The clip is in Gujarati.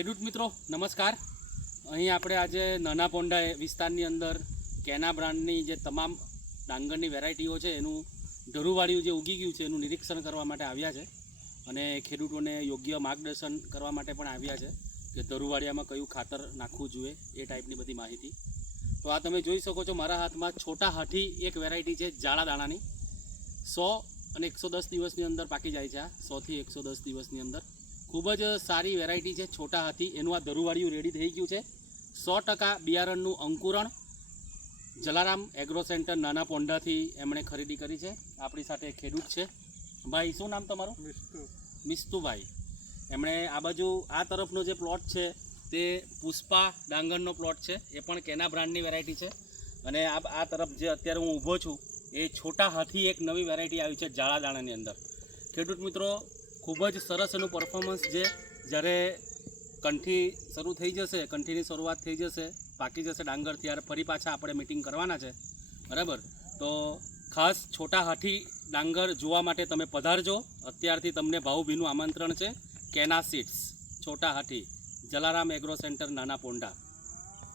ખેડૂત મિત્રો, નમસ્કાર. અહીં આપણે આજે નાના પોંડા વિસ્તારની અંદર કેના બ્રાન્ડની જે તમામ ડાંગરની વેરાયટીઓ છે, એનું ઢરૂવાળિયું જે ઉગી ગયું છે, એનું નિરીક્ષણ કરવા માટે આવ્યા છે. અને ખેડૂતોને યોગ્ય માર્ગદર્શન કરવા માટે પણ આવ્યા છે કે ધરુવાળિયામાં કયું ખાતર નાખવું જોઈએ, એ ટાઈપની બધી માહિતી. તો આ તમે જોઈ શકો છો, મારા હાથમાં છોટા હાથી એક વેરાયટી છે જાળા દાણાની. સો અને એકસો દસ દિવસની અંદર પાકી જાય છે આ સોથી એકસો દસ દિવસની અંદર. ખૂબ જ સારી વેરાયટી છે છોટા હાથી એનું આ દરુવાળિયું રેડી થઈ ગયું છે. સો ટકા બિયારણનું અંકુરણ જલારામ એગ્રો સેન્ટર નાના પોંડાથી એમણે ખરીદી કરી છે. આપણી સાથે ખેડૂત છે. ભાઈ શું નામ તમારું? મિસ્તુભાઈ. એમણે આ બાજુ આ તરફનો જે પ્લોટ છે તે પુષ્પા ડાંગરનો પ્લોટ છે. એ પણ કેના બ્રાન્ડની વેરાયટી છે. અને આ આ તરફ જે અત્યારે હું ઊભો છું એ છોટા હાથી એક નવી વેરાયટી આવી છે જાળા દાણાની અંદર. ખેડૂત મિત્રો ખૂબ જ સરસ એનું પરફોર્મન્સ છે. જ્યારે કંઠી શરૂ થઈ જશે, કંઠીની શરૂઆત થઈ જશે, પાકી જશે ડાંગર, ત્યારે ફરી પાછા આપણે મિટિંગ કરવાના છે. બરાબર? તો ખાસ છોટા હાથી ડાંગર જોવા માટે તમે પધારજો. અત્યારથી તમને ભાવભીનું આમંત્રણ છે. કેના સીડ્સ, છોટા હાથી, જલારામ એગ્રો સેન્ટર, નાના પોંડા.